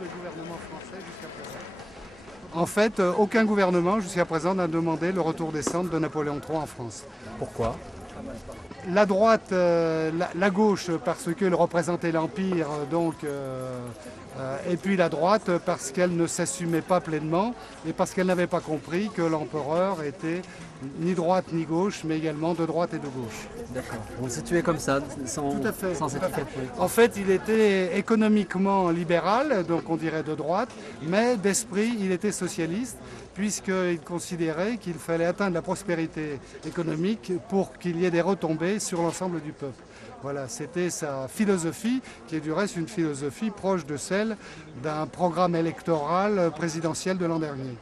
le gouvernement français jusqu'à présent. En fait, aucun gouvernement jusqu'à présent n'a demandé le retour des cendres de Napoléon III en France. Pourquoi? La droite, la gauche parce qu'elle représentait l'Empire, et puis la droite parce qu'elle ne s'assumait pas pleinement et parce qu'elle n'avait pas compris que l'empereur était ni droite ni gauche, mais également de droite et de gauche. D'accord. On le situait comme ça, sans, Tout à fait. sans Tout à fait. étiquette politique. En fait, il était économiquement libéral, donc on dirait de droite, mais d'esprit, il était socialiste, puisqu'il considérait qu'il fallait atteindre la prospérité économique pour qu'il y ait des retombées sur l'ensemble du peuple. Voilà, c'était sa philosophie, qui est du reste une philosophie proche de celle d'un programme électoral présidentiel de l'an dernier.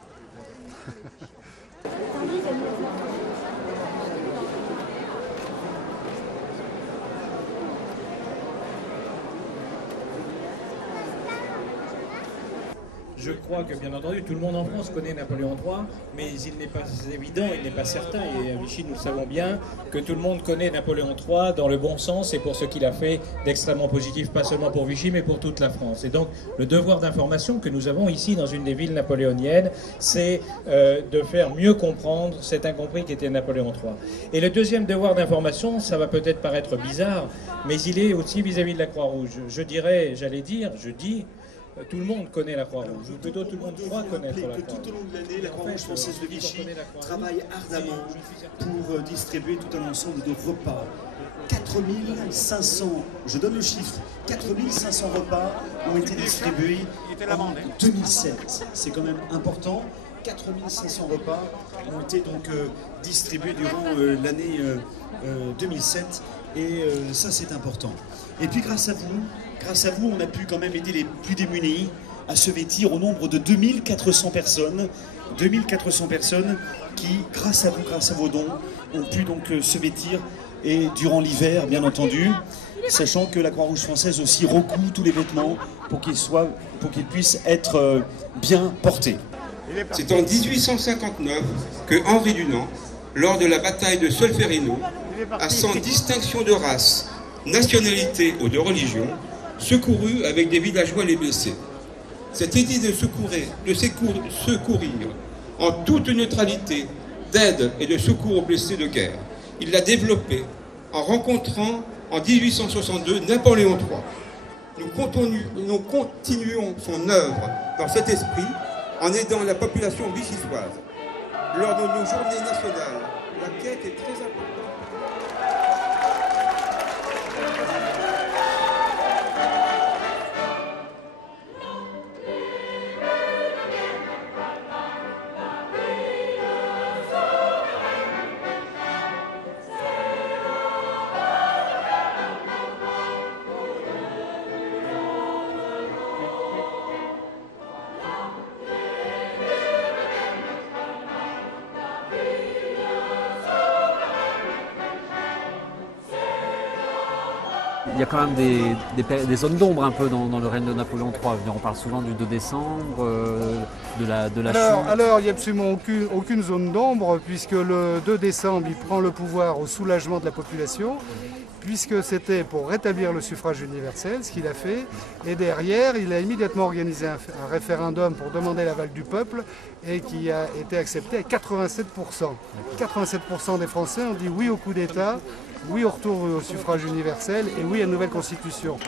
Je crois que, bien entendu, tout le monde en France connaît Napoléon III, mais il n'est pas évident, il n'est pas certain, et à Vichy, nous savons bien, que tout le monde connaît Napoléon III dans le bon sens et pour ce qu'il a fait d'extrêmement positif, pas seulement pour Vichy, mais pour toute la France. Et donc, le devoir d'information que nous avons ici, dans une des villes napoléoniennes, c'est de faire mieux comprendre cet incompris qu'était Napoléon III. Et le deuxième devoir d'information, ça va peut-être paraître bizarre, mais il est aussi vis-à-vis de la Croix-Rouge. Je dirais, je dis, tout le monde connaît la Croix-Rouge, ou plutôt tout le monde croit connaître la Croix-Rouge. Tout au long de l'année, la Croix-Rouge française de Vichy travaille ardemment pour distribuer tout un ensemble de repas. 4500, je donne le chiffre, 4500 repas ont été distribués en 2007. C'est quand même important. 4500 repas ont été donc distribués durant l'année 2007 et ça c'est important. Et puis grâce à vous, on a pu quand même aider les plus démunis à se vêtir au nombre de 2400 personnes. 2400 personnes qui, grâce à vous, grâce à vos dons, ont pu donc se vêtir et durant l'hiver, bien entendu, sachant que la Croix-Rouge française aussi recoue tous les vêtements pour qu'ils puissent être bien portés. C'est en 1859 que Henri Dunant, lors de la bataille de Solferino, a sans distinction de race, nationalité ou de religion, secouru avec des villageois les blessés. Cette idée de secourir en toute neutralité, d'aide et de secours aux blessés de guerre, il l'a développée en rencontrant en 1862 Napoléon III. Nous continuons son œuvre dans cet esprit en aidant la population vichysoise. Lors de nos journées nationales, la quête est très importante. Il y a quand même des zones d'ombre un peu dans le règne de Napoléon III. On parle souvent du 2 décembre, de la chute. Alors, il n'y a absolument aucune zone d'ombre, puisque le 2 décembre, il prend le pouvoir au soulagement de la population, puisque c'était pour rétablir le suffrage universel, ce qu'il a fait. Et derrière, il a immédiatement organisé un référendum pour demander l'aval du peuple, et qui a été accepté à 87%. 87% des Français ont dit oui au coup d'État, oui au retour au suffrage universel et oui à une nouvelle constitution.